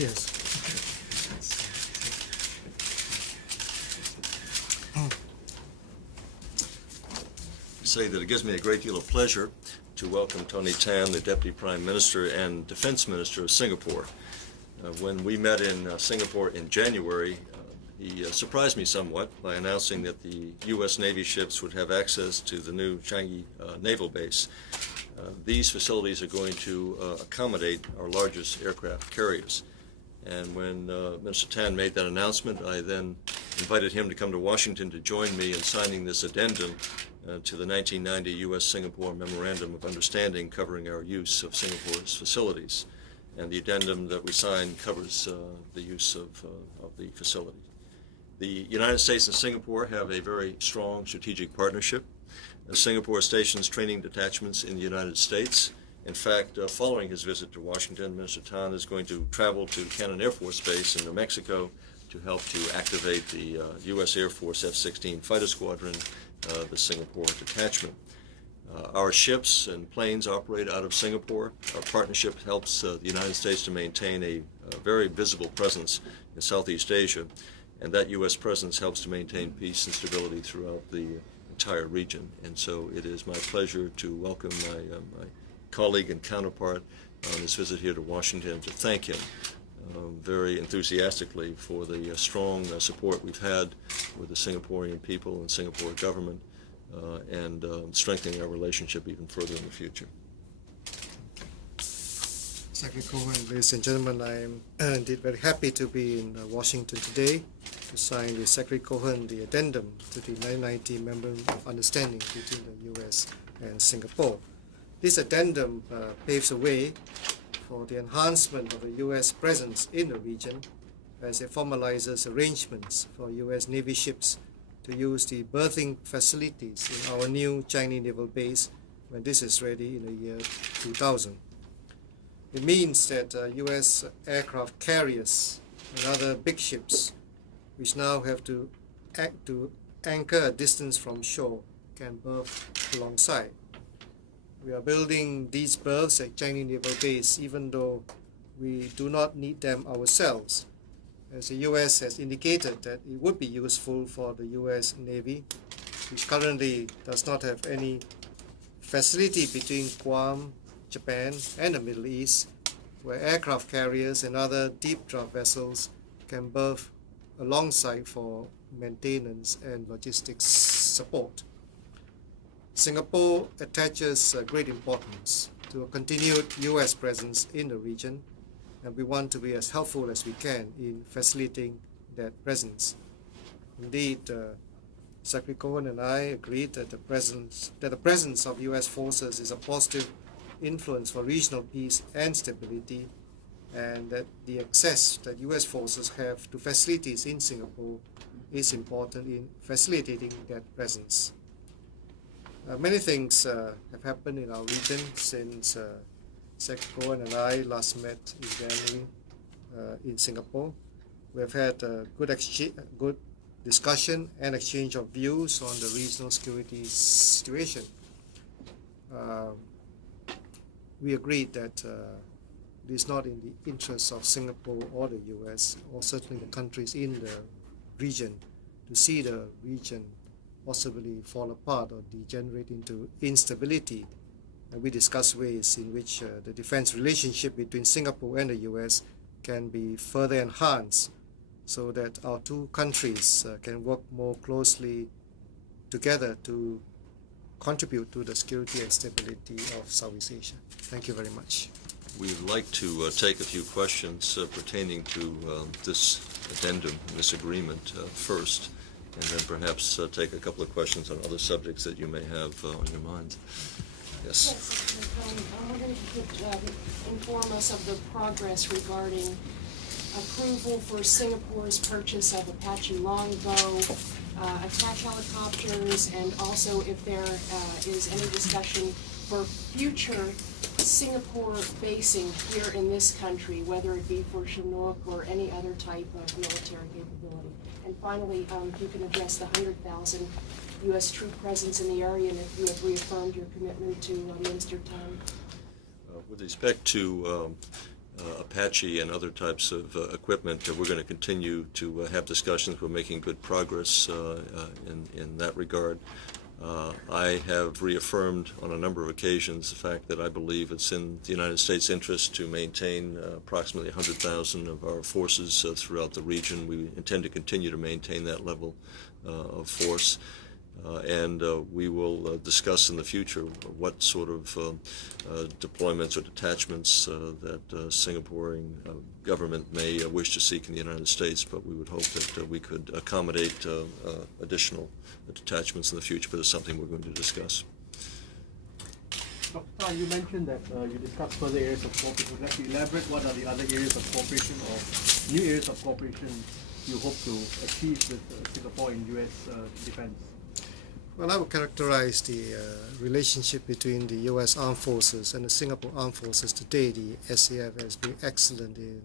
Yes. Say that it gives me a great deal of pleasure to welcome Tony Tan, the Deputy Prime Minister and Defense Minister of Singapore. When we met in Singapore in January, he surprised me somewhat by announcing that the U.S. Navy ships would have access to the new Changi Naval Base. These facilities are going to accommodate our largest aircraft carriers. And when Minister Tan made that announcement, I then invited him to come to Washington to join me in signing this addendum to the 1990 U.S.-Singapore Memorandum of Understanding covering our use of Singapore's facilities. And the addendum that we signed covers the use of the facility. The United States and Singapore have a very strong strategic partnership. Singapore stations training detachments in the United States. In fact, following his visit to Washington, Minister Tan is going to travel to Cannon Air Force Base in New Mexico to help to activate the U.S. Air Force F-16 fighter squadron, the Singapore detachment. Our ships and planes operate out of Singapore. Our partnership helps the United States to maintain a very visible presence in Southeast Asia, and that U.S. presence helps to maintain peace and stability throughout the entire region. And so it is my pleasure to welcome my colleague and counterpart on this visit here to Washington, to thank him very enthusiastically for the strong support we've had with the Singaporean people and Singapore government, and strengthening our relationship even further in the future. Secretary Cohen, ladies and gentlemen, I am indeed very happy to be in Washington today to sign with Secretary Cohen the addendum to the 1990 Memorandum of Understanding between the U.S. and Singapore. This addendum paves the way for the enhancement of the U.S. presence in the region as it formalizes arrangements for U.S. Navy ships to use the berthing facilities in our new Changi Naval Base when this is ready in the year 2000. It means that U.S. aircraft carriers and other big ships, which now have to anchor a distance from shore, can berth alongside. We are building these berths at Changi Naval Base even though we do not need them ourselves, as the U.S. has indicated that it would be useful for the U.S. Navy, which currently does not have any facility between Guam, Japan, and the Middle East, where aircraft carriers and other deep draft vessels can berth alongside for maintenance and logistics support. Singapore attaches great importance to a continued U.S. presence in the region, and we want to be as helpful as we can in facilitating that presence. Indeed, Secretary Cohen and I agreed that the presence of U.S. forces is a positive influence for regional peace and stability, and that the access that U.S. forces have to facilities in Singapore is important in facilitating that presence. Many things have happened in our region since Secretary Cohen and I last met in January in Singapore. We have had a good discussion and exchange of views on the regional security situation. We agreed that it is not in the interests of Singapore or the U.S., or certainly the countries in the region, to see the region possibly fall apart or degenerate into instability. And we discussed ways in which the defense relationship between Singapore and the U.S. can be further enhanced so that our two countries can work more closely together to contribute to the security and stability of Southeast Asia. Thank you very much. We'd like to take a few questions pertaining to this addendum, this agreement first, and then perhaps take a couple of questions on other subjects that you may have on your mind. Yes. I'm wondering if you could inform us of the progress regarding approval for Singapore's purchase of Apache longbow, attack helicopters, and also if there is any discussion for future Singapore basing here in this country, whether it be for Chinook or any other type of military capability. And finally, if you can address the 100,000 U.S. troop presence in the area, and if you have reaffirmed your commitment to Minister Tan. With respect to Apache and other types of equipment. We're going to continue to have discussions. We're making good progress in that regard. I have reaffirmed on a number of occasions the fact that I believe it's in the United States' interest to maintain approximately 100,000 of our forces throughout the region. We intend to continue to maintain that level of force. And we will discuss in the future what sort of deployments or detachments that Singaporean government may wish to seek in the United States, but we would hope that we could accommodate additional detachments in the future, but it's something we're going to discuss. Dr. Tan, you mentioned that you discussed further areas of cooperation. Would you like to elaborate what are the other areas of cooperation or new areas of cooperation you hope to achieve with Singapore in U.S. defense? Well, I would characterize the relationship between the U.S. Armed Forces and the Singapore Armed Forces today, the SAF, as being excellent in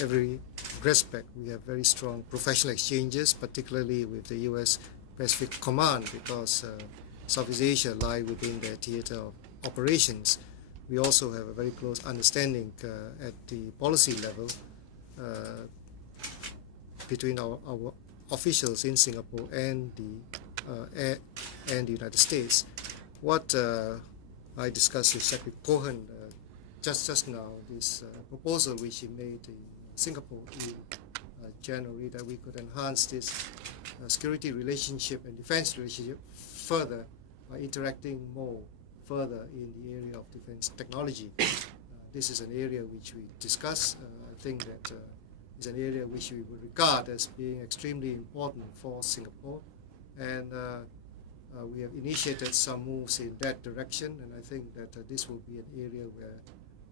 every respect. We have very strong professional exchanges, particularly with the U.S. Pacific Command, because Southeast Asia lies within their theater of operations. We also have a very close understanding at the policy level between our officials in Singapore and the United States. What I discussed with Secretary Cohen just now, this proposal which he made in Singapore in January, that we could enhance this security relationship and defense relationship further by interacting more further in the area of defense technology. This is an area which we discuss. I think that is an area which we would regard as being extremely important for Singapore, and we have initiated some moves in that direction, and I think that this will be an area where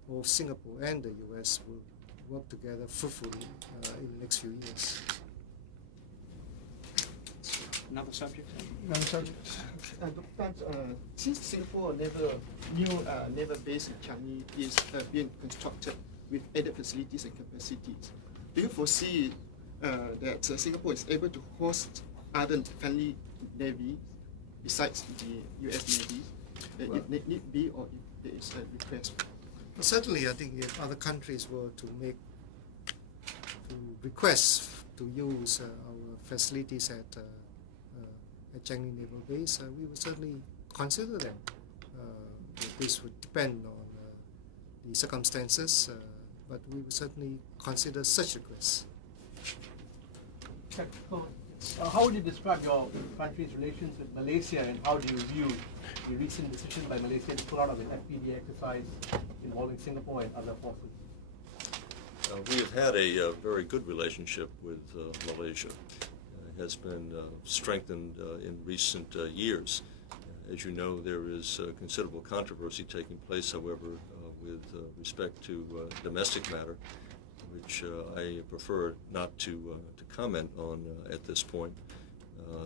both Singapore and the US will work together fruitfully in the next few years. Another subject? Another subject. Since Singapore naval base in Changi is being constructed with added facilities and capacities, do you foresee that Singapore is able to host other friendly navies besides the US Navy, if need be, or if there is a request? Well, certainly, I think if other countries were to request to use our facilities at Changi Naval Base, we would certainly consider them. This would depend on the circumstances, but we would certainly consider such requests. How would you describe your country's relations with Malaysia, and how do you view the recent decision by Malaysia to pull out of an FPD exercise involving Singapore and other forces? We have had a very good relationship with Malaysia. It has been strengthened in recent years. As you know, there is considerable controversy taking place, however, with respect to domestic matter, which I prefer not to comment on at this point,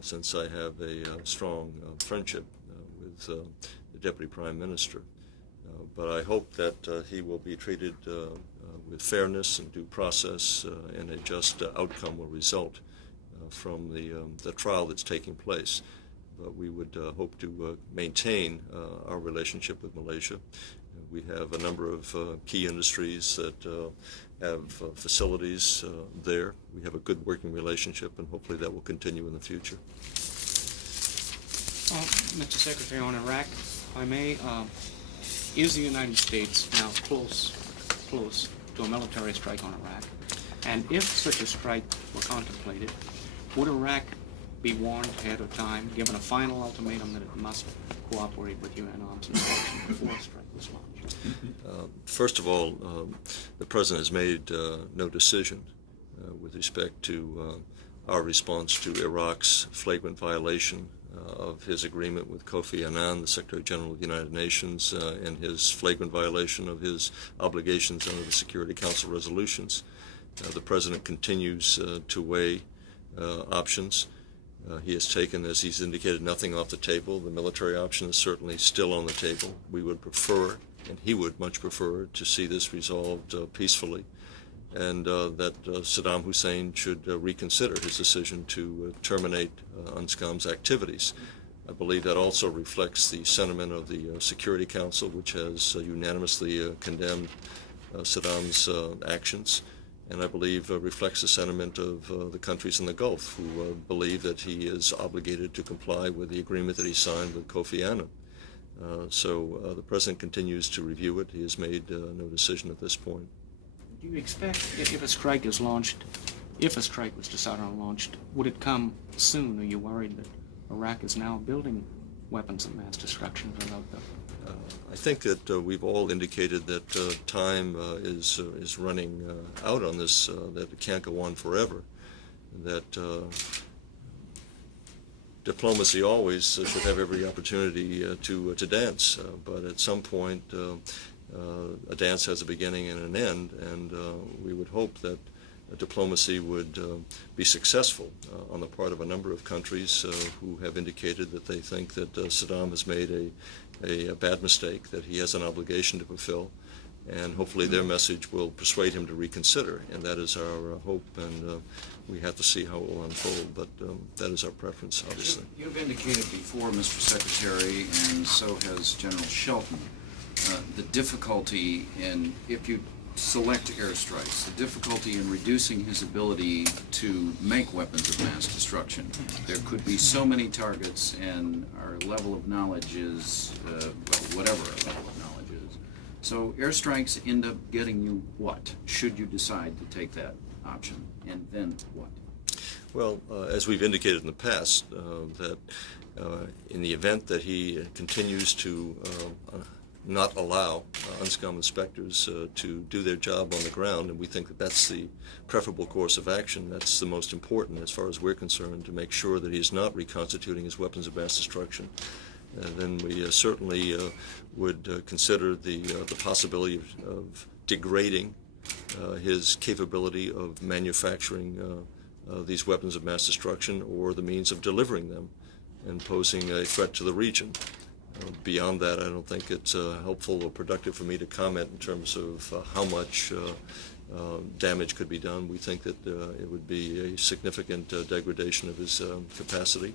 since I have a strong friendship with the Deputy Prime Minister. But I hope that he will be treated with fairness and due process, and a just outcome will result from the trial that's taking place. But we would hope to maintain our relationship with Malaysia. We have a number of key industries that have facilities there. We have a good working relationship, and hopefully that will continue in the future. Mr. Secretary, on Iraq, if I may, is the United States now close to a military strike on Iraq? And if such a strike were contemplated, would Iraq be warned ahead of time, given a final ultimatum that it must cooperate with UN arms instruction before a strike was launched? First of all, the President has made no decision with respect to our response to Iraq's flagrant violation of his agreement with Kofi Annan, the Secretary General of the United Nations, and his flagrant violation of his obligations under the Security Council resolutions. The President continues to weigh options. He has taken, as he's indicated, nothing off the table. The military option is certainly still on the table. We would prefer, and he would much prefer, to see this resolved peacefully, and that Saddam Hussein should reconsider his decision to terminate UNSCOM's activities. I believe that also reflects the sentiment of the Security Council, which has unanimously condemned Saddam's actions, and I believe reflects the sentiment of the countries in the Gulf who believe that he is obligated to comply with the agreement that he signed with Kofi Annan. So the President continues to review it. He has made no decision at this point. Do you expect, if a strike is launched, if a strike was decided on launched, would it come soon? Are you worried that Iraq is now building weapons of mass destruction without them? I think that we've all indicated that time is running out on this, that it can't go on forever, that diplomacy always should have every opportunity to dance, but at some point a dance has a beginning and an end, and we would hope that diplomacy would be successful on the part of a number of countries who have indicated that they think that Saddam has made a bad mistake, that he has an obligation to fulfill, and hopefully their message will persuade him to reconsider, and that is our hope, and we have to see how it will unfold, but that is our preference, obviously. You've indicated before, Mr. Secretary, and so has General Shelton, the difficulty in, if you select airstrikes, the difficulty in reducing his ability to make weapons of mass destruction. There could be so many targets, and our level of knowledge is, well, whatever our level of knowledge is. So airstrikes end up getting you what, should you decide to take that option, and then what? Well, as we've indicated in the past, that in the event that he continues to not allow UNSCOM inspectors to do their job on the ground, and we think that that's the preferable course of action. That's the most important as far as we're concerned, to make sure that he's not reconstituting his weapons of mass destruction. Then we certainly would consider the possibility of degrading his capability of manufacturing these weapons of mass destruction, or the means of delivering them and posing a threat to the region. Beyond that, I don't think it's helpful or productive for me to comment in terms of how much damage could be done. We think that it would be a significant degradation of his capacity,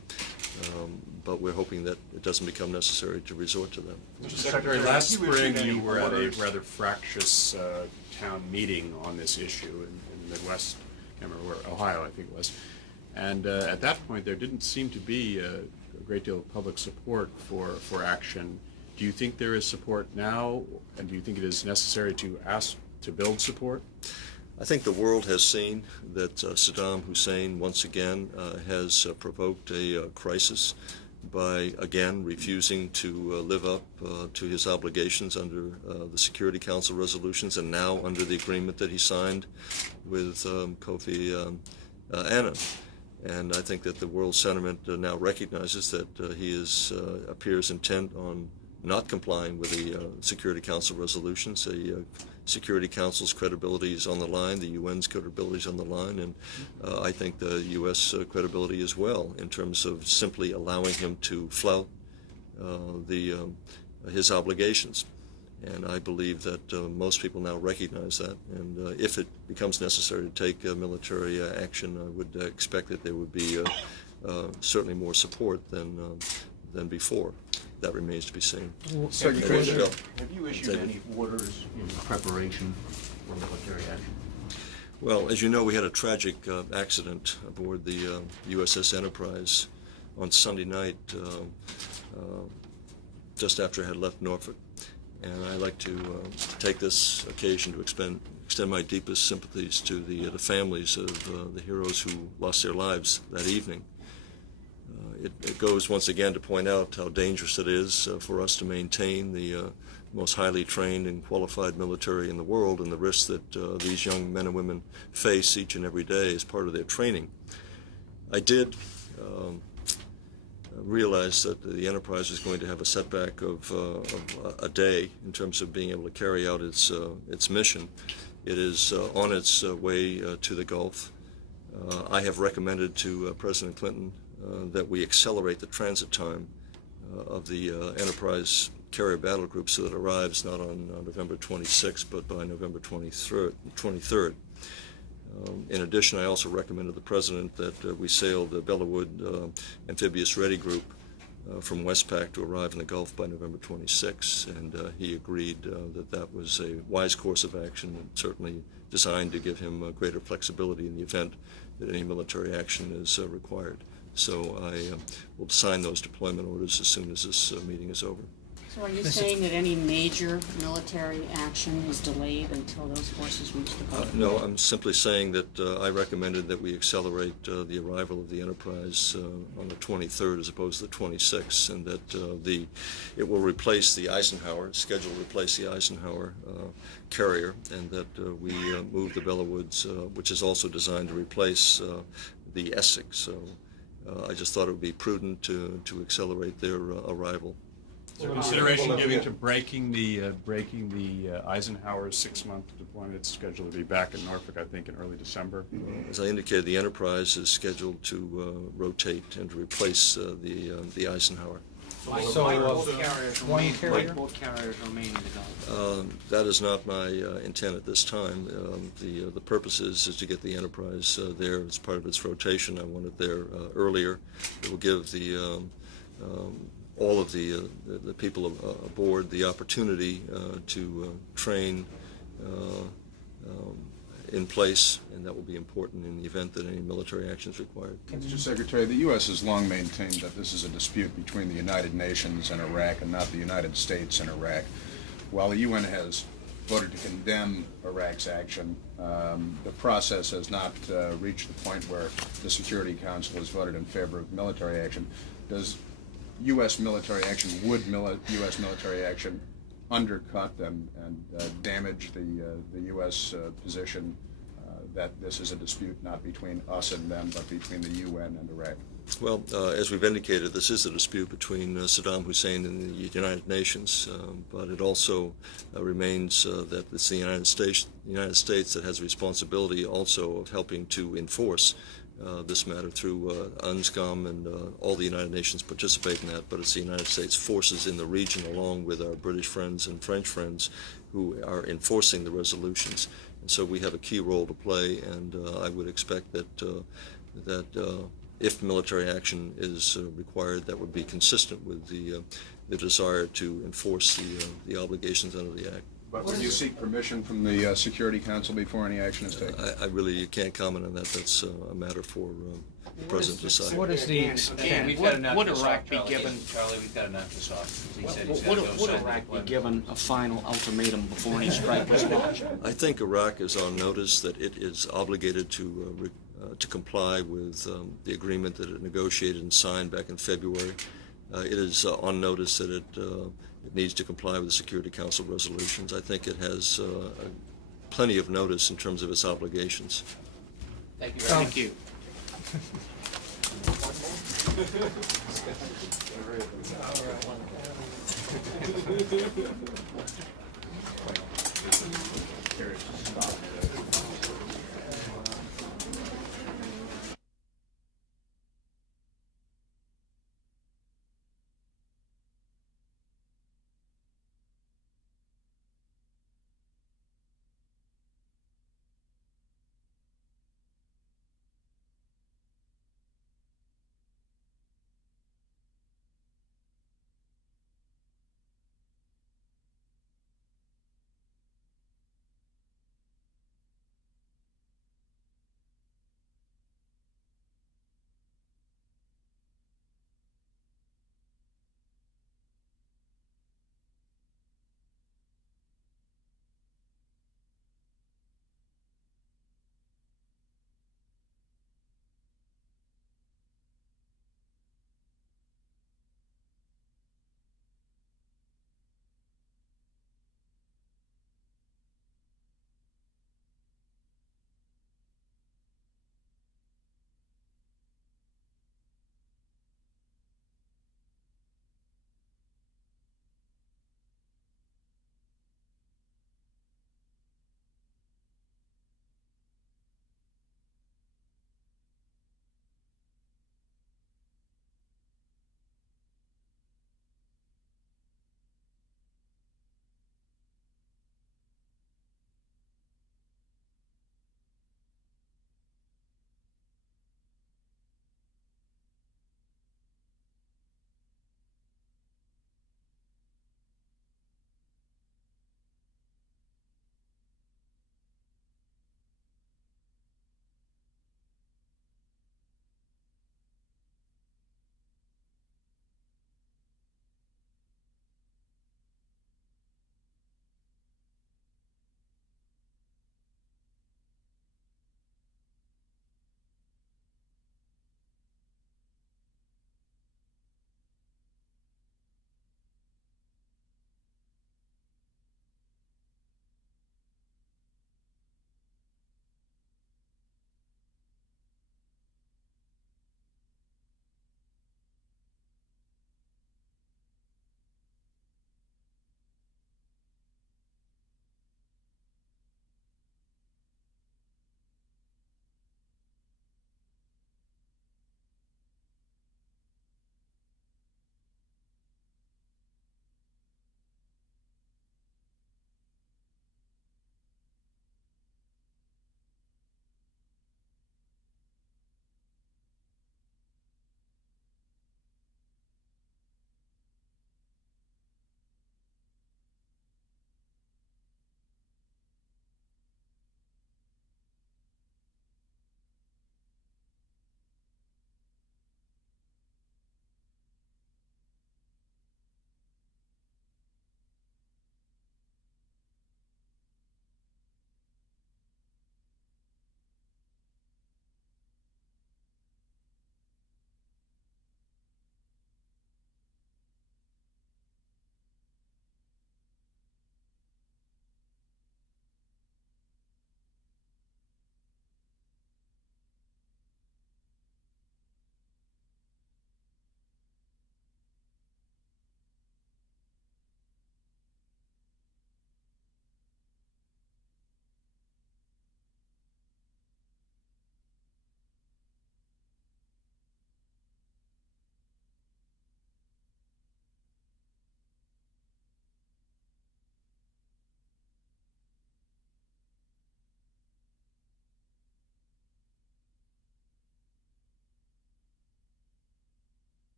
but we're hoping that it doesn't become necessary to resort to them. Mr. Secretary, last spring you were at a rather fractious town meeting on this issue in the Midwest, I can't remember where, Ohio I think it was, and at that point there didn't seem to be a great deal of public support for action. Do you think there is support now, and do you think it is necessary to ask to build support? I think the world has seen that Saddam Hussein once again has provoked a crisis by again refusing to live up to his obligations under the Security Council resolutions, and now under the agreement that he signed with Kofi Annan. And I think that the world sentiment now recognizes that he appears intent on not complying with the Security Council resolutions. The Security Council's credibility is on the line, the UN's credibility is on the line, and I think the U.S. credibility as well, in terms of simply allowing him to flout his obligations. And I believe that most people now recognize that, and if it becomes necessary to take military action, I would expect that there would be certainly more support than before. That remains to be seen. Secretary, have you issued any orders in preparation for military action? Well, as you know, we had a tragic accident aboard the USS Enterprise on Sunday night, just after I had left Norfolk. And I'd like to take this occasion to extend my deepest sympathies to the families of the heroes who lost their lives that evening. It goes once again to point out how dangerous it is for us to maintain the most highly trained and qualified military in the world, and the risks that these young men and women face each and every day as part of their training. I did realized that the Enterprise was going to have a setback of a day in terms of being able to carry out its mission. It is on its way to the Gulf. I have recommended to President Clinton that we accelerate the transit time of the Enterprise carrier battle group so that it arrives not on November 26th but by November 23rd. In addition, I also recommended the President that we sail the Bellawood Amphibious Ready Group from Westpac to arrive in the Gulf by November 26, and he agreed that that was a wise course of action and certainly designed to give him greater flexibility in the event that any military action is required. So I will sign those deployment orders as soon as this meeting is over. So are you saying that any major military action is delayed until those forces reach the Gulf? No, I'm simply saying that I recommended that we accelerate the arrival of the Enterprise on the 23rd as opposed to the 26th, and that it will replace the Eisenhower, scheduled to replace the Eisenhower carrier, and that we move the Bellawoods, which is also designed to replace the Essex. So I just thought it would be prudent to accelerate their arrival. Is there consideration given to breaking the Eisenhower's 6-month deployment? It's scheduled to be back in Norfolk, I think, in early December. As I indicated, the Enterprise is scheduled to rotate and to replace the Eisenhower. Both carriers remain in the Gulf. That is not my intent at this time. The purpose is to get the Enterprise there as part of its rotation. I want it there earlier. It will give all of the people aboard the opportunity to train in place, and that will be important in the event that any military action is required. Mr. Secretary, the U.S. has long maintained that this is a dispute between the United Nations and Iraq and not the United States and Iraq. While the UN has voted to condemn Iraq's action, the process has not reached the point where the Security Council has voted in favor of military action. Does U.S. military action, U.S. military action undercut them and damage the U.S. position that this is a dispute not between us and them, but between the UN and Iraq? Well, as we've indicated, this is a dispute between Saddam Hussein and the United Nations, but it also remains that it's the United States that has a responsibility also of helping to enforce this matter through UNSCOM, and all the United Nations participate in that, but it's the United States forces in the region along with our British friends and French friends who are enforcing the resolutions. And so we have a key role to play, and I would expect that if military action is required, that would be consistent with the desire to enforce the obligations under the Act. But will you seek permission from the Security Council before any action is taken? I really can't comment on that. That's a matter for the President to decide. What is the Again, we've got to knock would this Iraq off, be Charlie. given? Charlie, we've got to knock this off. He said he's got to go Would sign the Iraq be deployment. given a final ultimatum before any strike was launched? I think Iraq is on notice that it is obligated to comply with the agreement that it negotiated and signed back in February. It is on notice that it needs to comply with the Security Council resolutions. I think it has plenty of notice in terms of its obligations. Thank you very much. Thank you. Stop.